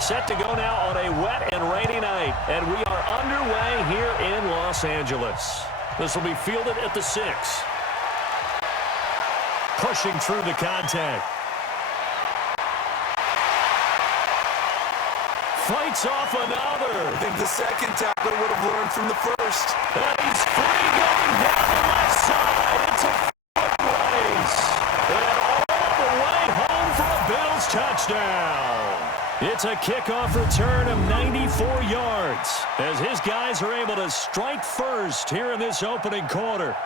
Set to go now on a wet and rainy night. And we are underway here in Los Angeles. This will be fielded at the 6. Pushing through the contact. Fights off another. I think the second tackler would have learned from the first. And he's free going down the left side. It's a foot race. And all the way home for a Bills touchdown. It's a kickoff return of 94 yards as his guys are able to strike first here in this opening quarter.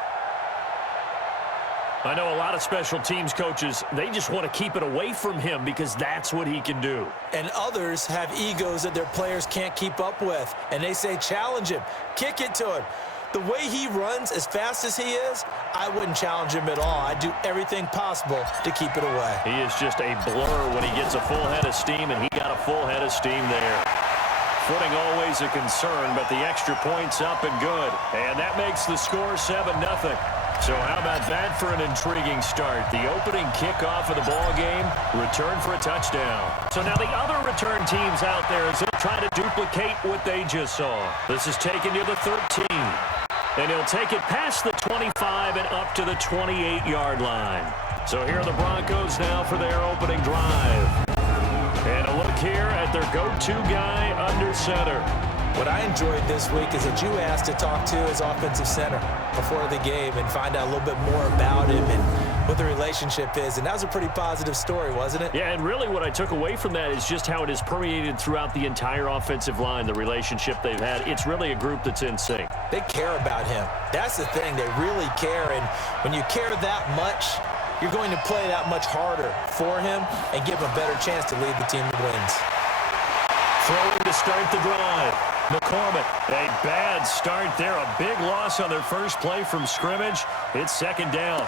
I know a lot of special teams coaches, they just want to keep it away from him because that's what he can do. And others have egos that their players can't keep up with. And they say, challenge him, kick it to him. The way he runs as fast as he is, I wouldn't challenge him at all. I'd do everything possible to keep it away. He is just a blur when he gets a full head of steam, and he got a full head of steam there. Footing always a concern, but the extra point's up and good. And that makes the score 7-0. So how about that for an intriguing start? The opening kickoff of the ball game, return for a touchdown. So now the other return teams out there as they'll try to duplicate what they just saw. This is taken to the 13. And he'll take it past the 25 and up to the 28-yard line. So here are the Broncos now for their opening drive. And a look here at their go-to guy under center. What I enjoyed this week is that you asked to talk to his offensive center before the game and find out a little bit more about him and what the relationship is. And that was a pretty positive story, wasn't it? Yeah, and really what I took away from that is just how it has permeated throughout the entire offensive line, the relationship they've had. It's really a group that's in sync. They care about him. That's the thing. They really care. And when you care that much, you're going to play that much harder for him and give him a better chance to lead the team that wins. Throwing to start the drive. McCormick, a bad start there. A big loss on their first play from scrimmage. It's second down.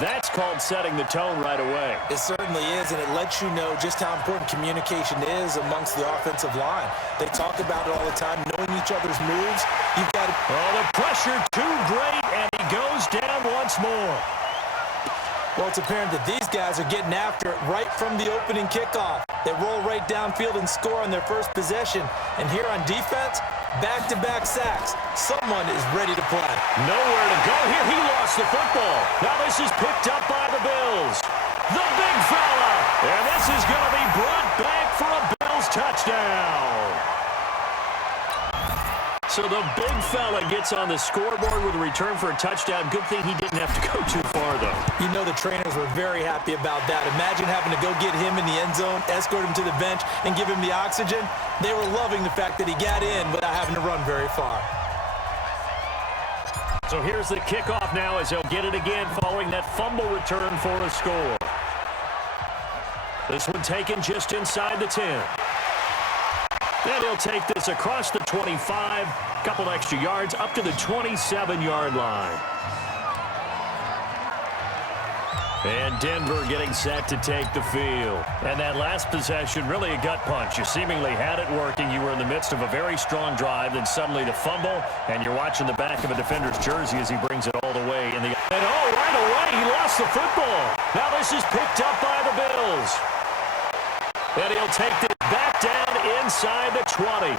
That's called setting the tone right away. It certainly is, and it lets you know just how important communication is amongst the offensive line. They talk about it all the time, knowing each other's moves. You've got to... Oh, the pressure too great, and he goes down once more. Well, it's apparent that these guys are getting after it right from the opening kickoff. They roll right downfield and score on their first possession. And here on defense, back-to-back sacks. Someone is ready to play. Nowhere to go here. He lost the football. Now this is picked up by the Bills. The big fella. And this is going to be brought back for a Bills touchdown. So the big fella gets on the scoreboard with a return for a touchdown. Good thing he didn't have to go too far, though. You know the trainers were very happy about that. Imagine having to go get him in the end zone, escort him to the bench, and give him the oxygen. They were loving the fact that he got in without having to run very far. So here's the kickoff now as they'll get it again following that fumble return for a score. This one taken just inside the 10. And he'll take this across the 25, couple extra yards up to the 27-yard line. And Denver getting set to take the field. And that last possession, really a gut punch. You seemingly had it working. You were in the midst of a very strong drive, then suddenly the fumble, and you're watching the back of a defender's jersey as he brings it all the way in the... And oh, right away, he lost the football. Now this is picked up by the Bills. And he'll take this back down inside the 20.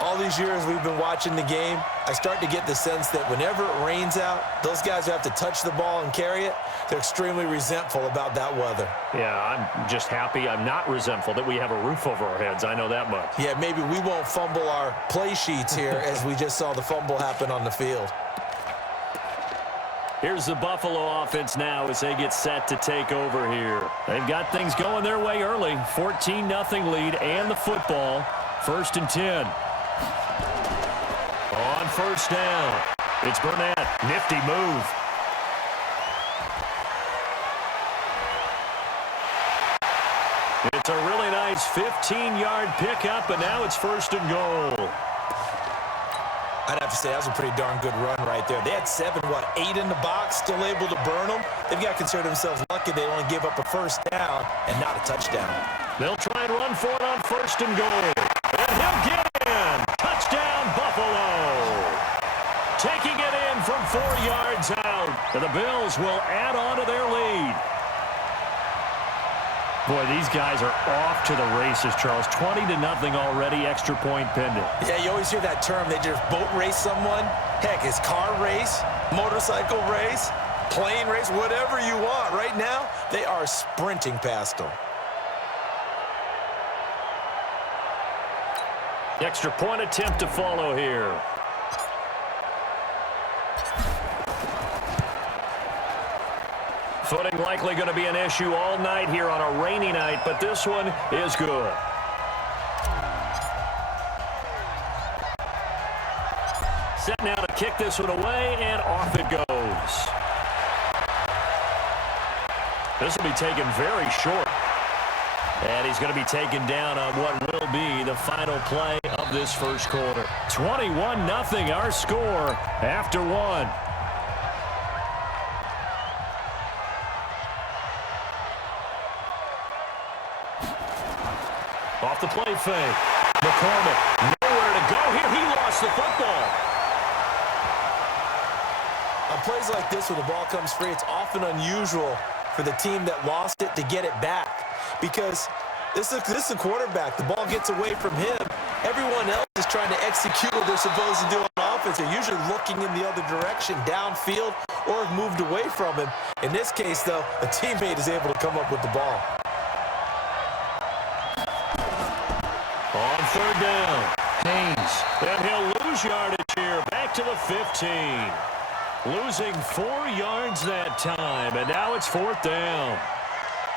All these years we've been watching the game, I start to get the sense that whenever it rains out, those guys who have to touch the ball and carry it, they're extremely resentful about that weather. Yeah, I'm just happy I'm not resentful that we have a roof over our heads. I know that much. Yeah, maybe we won't fumble our play sheets here as we just saw the fumble happen on the field. Here's the Buffalo offense now as they get set to take over here. They've got things going their way early. 14-0 lead and the football. 1st and 10. On first down, it's Burnett. Nifty move. It's a really nice 15-yard pickup, and now it's 1st and goal. I'd have to say that was a pretty darn good run right there. They had 8 in the box, still able to burn them. They've got to consider themselves lucky they only gave up a first down and not a touchdown. They'll try and run for it on 1st and goal. And he'll get in. Touchdown, Buffalo. Taking it in from 4 yards out. And the Bills will add on to their lead. Boy, these guys are off to the races, Charles. 20-0 already, extra point pending. Yeah, you always hear that term. They just boat race someone. Heck, it's car race, motorcycle race, plane race, whatever you want. Right now, they are sprinting past them. Extra point attempt to follow here. Footing likely going to be an issue all night here on a rainy night, but this one is good. Set now to kick this one away, and off it goes. This will be taken very short. And he's going to be taken down on what will be the final play of this first quarter. 21-0 our score after one. Off the play fake. McCormick, nowhere to go here. He lost the football. On plays like this, when the ball comes free, it's often unusual for the team that lost it to get it back. Because this is a quarterback. The ball gets away from him. Everyone else is trying to execute what they're supposed to do on offense. They're usually looking in the other direction, downfield, or have moved away from him. In this case, though, a teammate is able to come up with the ball. On third down, Haynes. And he'll lose yardage here. Back to the 15. Losing 4 yards that time, and now it's fourth down.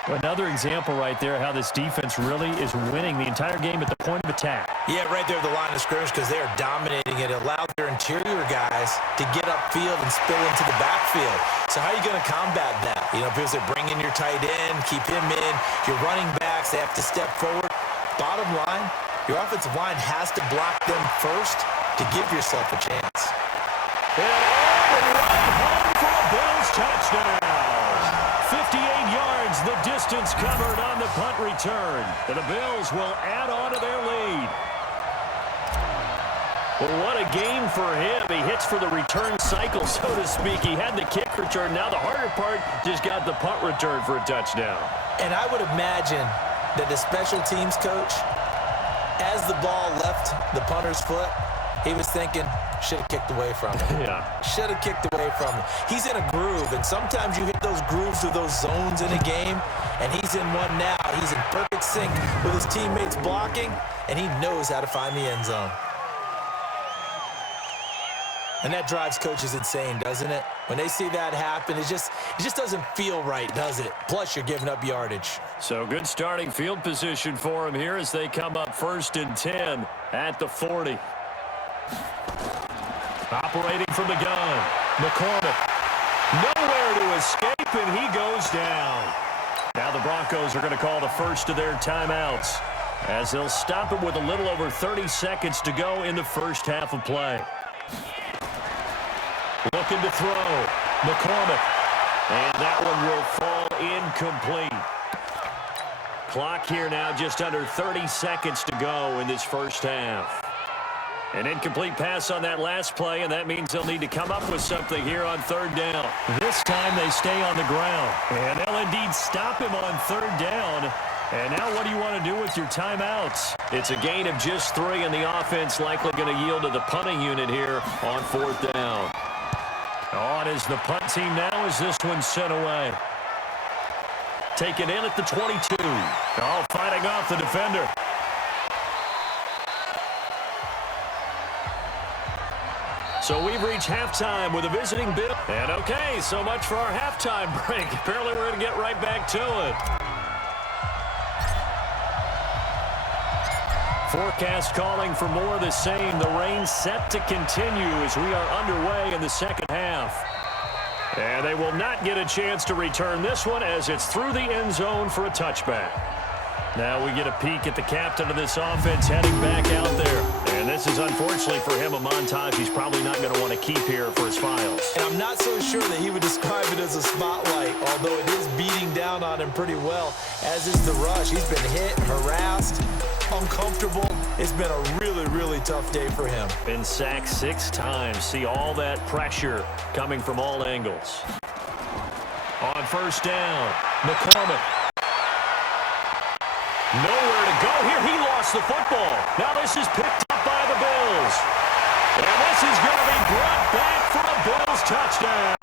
Another example right there how this defense really is winning the entire game at the point of attack. Yeah, right there at the line of scrimmage, because they are dominating it. It allowed their interior guys to get upfield and spill into the backfield. So how are you going to combat that? You know, because they bring in your tight end, keep him in. Your running backs, they have to step forward. Bottom line, your offensive line has to block them first to give yourself a chance. And all the way home for a Bills touchdown. 58 yards, the distance covered on the punt return. And the Bills will add on to their lead. Well, what a game for him. He hits for the return cycle, so to speak. He had the kick return. Now the harder part just got the punt return for a touchdown. And I would imagine that the special teams coach, as the ball left the punter's foot, he was thinking, should have kicked away from him. Yeah. Should have kicked away from him. He's in a groove, and sometimes you hit those grooves or those zones in a game, and he's in one now. He's in perfect sync with his teammates blocking, and he knows how to find the end zone. And that drives coaches insane, doesn't it? When they see that happen, it just doesn't feel right, does it? Plus, you're giving up yardage. So good starting field position for him here as they come up 1st and 10 at the 40. Operating from the gun, McCormick. Nowhere to escape, and he goes down. Now the Broncos are going to call the first of their timeouts as they'll stop it with a little over 30 seconds to go in the first half of play. Looking to throw, McCormick. And that one will fall incomplete. Clock here now just under 30 seconds to go in this first half. An incomplete pass on that last play, and that means they'll need to come up with something here on third down. This time they stay on the ground, and they'll indeed stop him on third down. And now what do you want to do with your timeouts? It's a gain of just 3, and the offense likely going to yield to the punting unit here on fourth down. On is the punt team now as this one's sent away. Taken in at the 22. All fighting off the defender. So we've reached halftime with a visiting Bill. And okay, so much for our halftime break. Apparently we're going to get right back to it. Forecast calling for more of the same. The rain set to continue as we are underway in the second half. And they will not get a chance to return this one as it's through the end zone for a touchback. Now we get a peek at the captain of this offense heading back out there. And this is, unfortunately for him, a montage he's probably not going to want to keep here for his files. And I'm not so sure that he would describe it as a spotlight, although it is beating down on him pretty well, as is the rush. He's been hit, harassed, uncomfortable. It's been a really, really tough day for him. Been sacked 6 times. See all that pressure coming from all angles. On first down, McCormick. Nowhere to go here. He lost the football. Now this is picked up by the Bills. And this is going to be brought back for a Bills touchdown.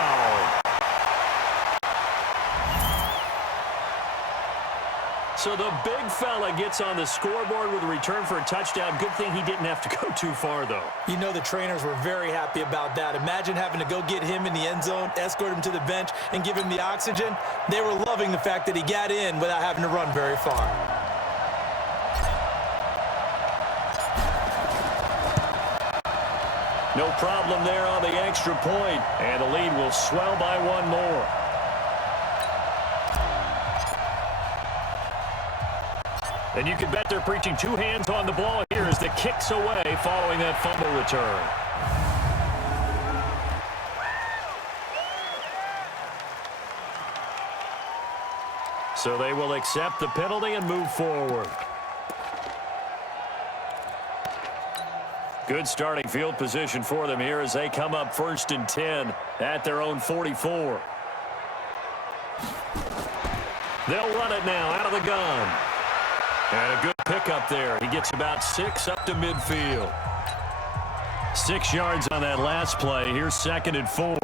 So the big fella gets on the scoreboard with a return for a touchdown. Good thing he didn't have to go too far, though. You know the trainers were very happy about that. Imagine having to go get him in the end zone, escort him to the bench, and give him the oxygen. They were loving the fact that he got in without having to run very far. No problem there on the extra point, and the lead will swell by one more. And you can bet they're preaching two hands on the ball here as the kick's away following that fumble return. So they will accept the penalty and move forward. Good starting field position for them here as they come up 1st and 10 at their own 44. They'll run it now out of the gun. And a good pickup there. He gets about 6 up to midfield. 6 yards on that last play. Here's 2nd and 4.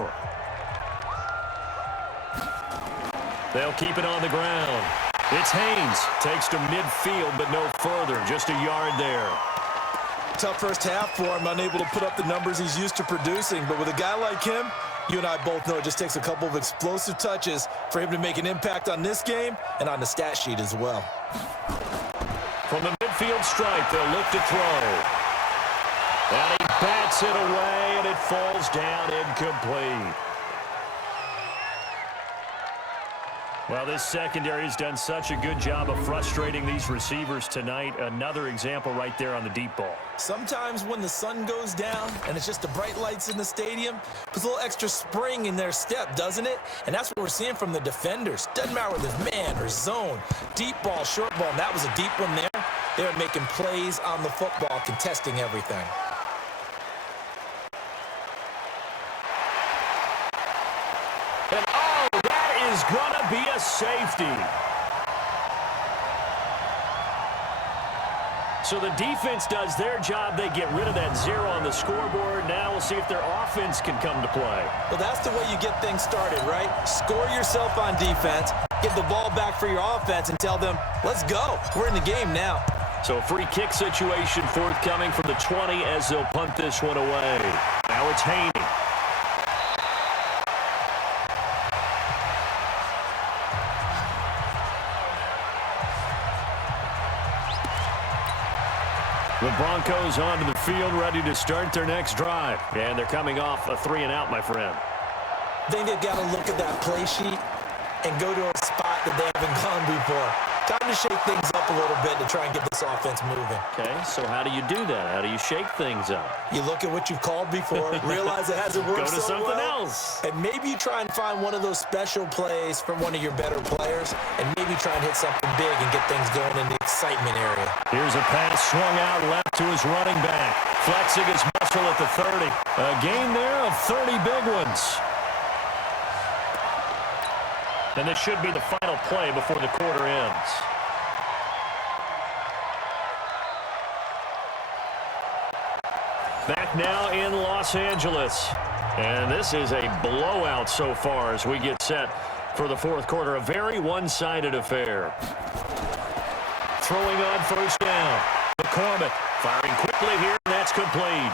They'll keep it on the ground. It's Haynes. Takes to midfield, but no further. Just a yard there. Tough first half for him, unable to put up the numbers he's used to producing. But with a guy like him, you and I both know it just takes a couple of explosive touches for him to make an impact on this game and on the stat sheet as well. From the midfield stripe, they'll look to throw. And he bats it away, and it falls down incomplete. Well, this secondary has done such a good job of frustrating these receivers tonight. Another example right there on the deep ball. Sometimes when the sun goes down and it's just the bright lights in the stadium, puts a little extra spring in their step, doesn't it? And that's what we're seeing from the defenders. Doesn't matter whether it's man or zone, deep ball, short ball, and that was a deep one there. They're making plays on the football, contesting everything. And oh, that is going to be a safety. So the defense does their job. They get rid of that 0 on the scoreboard. Now we'll see if their offense can come to play. Well, that's the way you get things started, right? Score yourself on defense, get the ball back for your offense, and tell them, let's go. We're in the game now. So a free kick situation forthcoming from the 20 as they'll punt this one away. Now it's Haney. The Broncos onto the field, ready to start their next drive. And thee coming off a 3-and-out, my friend. I think they've got to look at that play sheet and go to a spot that they haven't gone before. Time to shake things up a little bit to try and get this offense moving. Okay, so how do you do that? How do you shake things up? You look at what you've called before, realize it hasn't worked so well. Go to something else. And maybe you try and find one of those special plays from one of your better players, and maybe try and hit something big and get things going in the excitement area. Here's a pass swung out left to his running back. Flexing his muscle at the 30. A gain there of 30 big ones. And this should be the final play before the quarter ends. Back now in Los Angeles. And this is a blowout so far as we get set for the fourth quarter. A very one-sided affair. Throwing on first down. McCormick firing quickly here, and that's complete.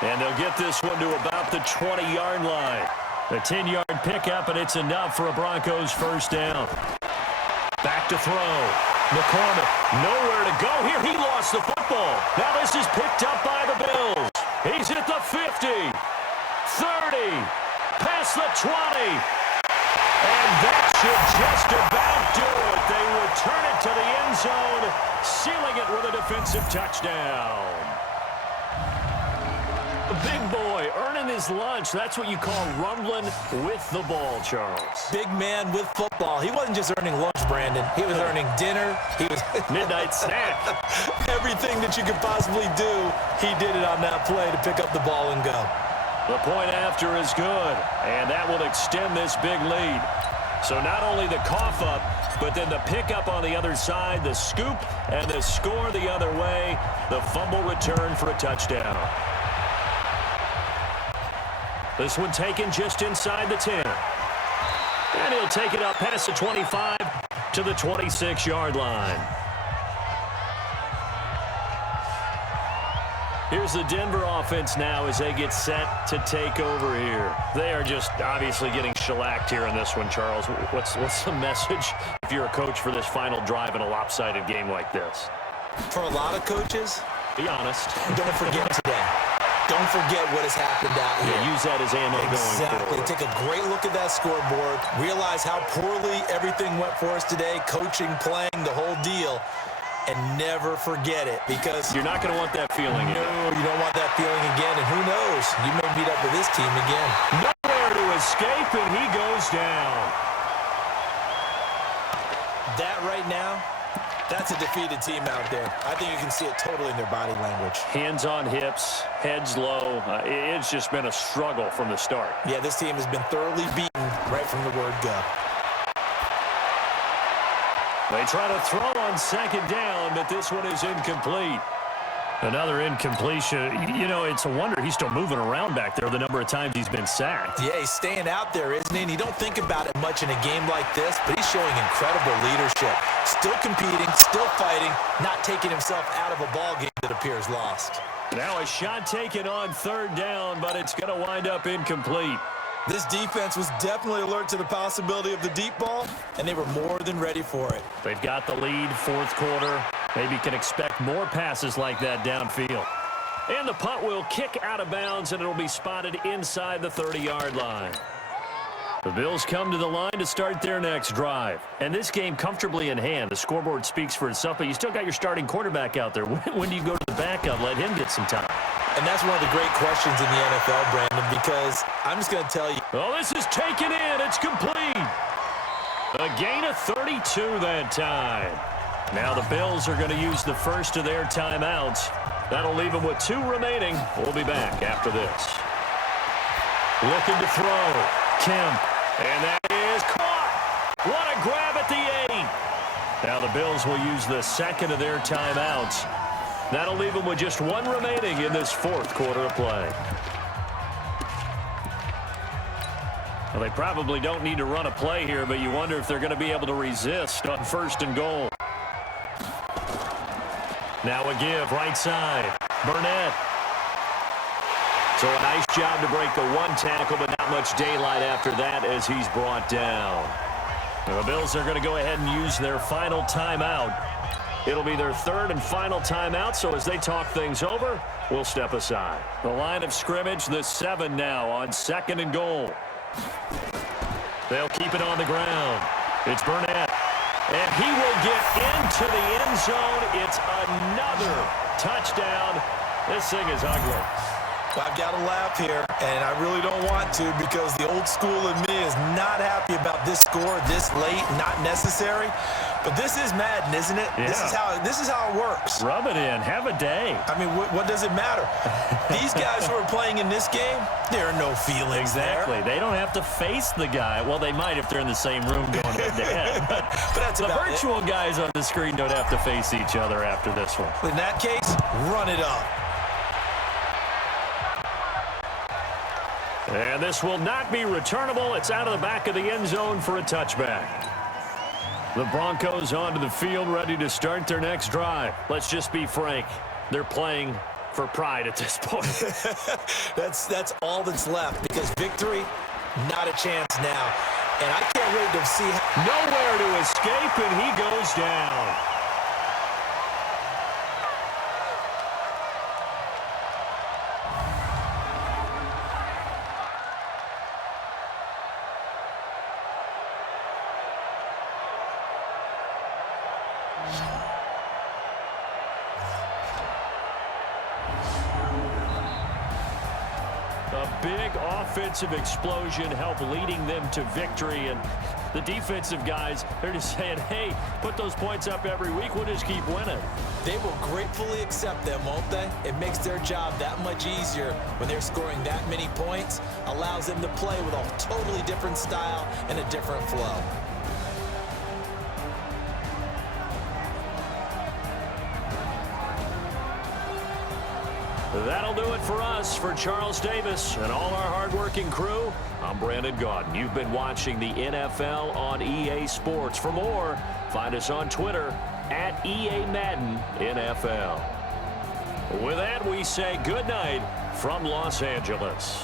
And they'll get this one to about the 20-yard line. A 10-yard pickup, and it's enough for a Broncos first down. Back to throw. McCormick, nowhere to go here. He lost the football. Now this is picked up by the Bills. He's at the 50, 30, past the 20. And that should just about do it. They return it to the end zone, sealing it with a defensive touchdown. Big boy earning his lunch. That's what you call rumbling with the ball, Charles. Big man with football. He wasn't just earning lunch, Brandon. He was earning dinner. He was midnight snack. Everything that you could possibly do, he did it on that play to pick up the ball and go. The point after is good, and that will extend this big lead. So not only the cough up, but then the pickup on the other side, the scoop, and the score the other way. The fumble return for a touchdown. This one taken just inside the 10. And he'll take it up past the 25 to the 26-yard line. Here's the Denver offense now as they get set to take over here. They are just obviously getting shellacked here in this one, Charles. What's the message if you're a coach for this final drive in a lopsided game like this? For a lot of coaches, be honest. Don't forget today. Don't forget what has happened out here. Yeah, use that as ammo going forward. Take a great look at that scoreboard. Realize how poorly everything went for us today. Coaching, playing, the whole deal. And never forget it, because you're not going to want that feeling again. No, you don't want that feeling again. And who knows? You may meet up with this team again. Nowhere to escape, and he goes down. That right now, that's a defeated team out there. I think you can see it totally in their body language. Hands on hips, heads low. It's just been a struggle from the start. Yeah, this team has been thoroughly beaten right from the word go. They try to throw on second down, but this one is incomplete. Another incompletion. You know, it's a wonder he's still moving around back there the number of times he's been sacked. Yeah, he's staying out there, isn't he? And you don't think about it much in a game like this, but he's showing incredible leadership. Still competing, still fighting, not taking himself out of a ball game that appears lost. Now a shot taken on third down, but it's going to wind up incomplete. This defense was definitely alert to the possibility of the deep ball, and they were more than ready for it. They've got the lead, fourth quarter. Maybe can expect more passes like that downfield. And the punt will kick out of bounds, and it'll be spotted inside the 30-yard line. The Bills come to the line to start their next drive. And this game comfortably in hand. The scoreboard speaks for itself, but you still got your starting quarterback out there. When do you go to the backup, let him get some time? And that's one of the great questions in the NFL, Brandon, because I'm just going to tell you. Oh, this is taken in. It's complete. A gain of 32 that time. Now the Bills are going to use the first of their timeouts. That'll leave them with 2 remaining. We'll be back after this. Looking to throw. Kemp. And that is caught. What a grab at the 8. Now the Bills will use the second of their timeouts. That'll leave them with just 1 remaining in this fourth quarter of play. Well, they probably don't need to run a play here, but you wonder if they're going to be able to resist on first and goal. Now a give, right side. Burnett. So a nice job to break the 1 tackle, but not much daylight after that as he's brought down. The Bills are going to go ahead and use their final timeout. It'll be their 3rd and final timeout, so as they talk things over, we'll step aside. The line of scrimmage, the 7 now on second and goal. They'll keep it on the ground. It's Burnett. And he will get into the end zone. It's another touchdown. This thing is ugly. I've got to laugh here, and I really don't want to, because the old school in me is not happy about this score this late, not necessary. But this is Madden, isn't it? Yeah. This is how it works. Rub it in. Have a day. I mean, what does it matter? These guys who are playing in this game, there are no feelings exactly. there. They don't have to face the guy. Well, they might if they're in the same room going head-to-head. But that's the virtual guys on the screen don't have to face each other after this one. In that case, run it up. And this will not be returnable. It's out of the back of the end zone for a touchback. The Broncos onto the field, ready to start their next drive. Let's just be frank. They're playing for pride at this point. That's all that's left, because victory, not a chance now. And I can't wait to see how. Nowhere to escape, and he goes down. A big offensive explosion helped leading them to victory, and The defensive guys, they're just saying, hey, put those points up every week. We'll just keep winning. They will gratefully accept them, won't they? It makes their job that much easier when they're scoring that many points. Allows them to play with a totally different style and a different flow. That'll do it for us. For Charles Davis and all our hardworking crew, I'm Brandon Gaudin. You've been watching the NFL on EA Sports. For more, find us on Twitter at EA Madden NFL. With that, we say good night from Los Angeles.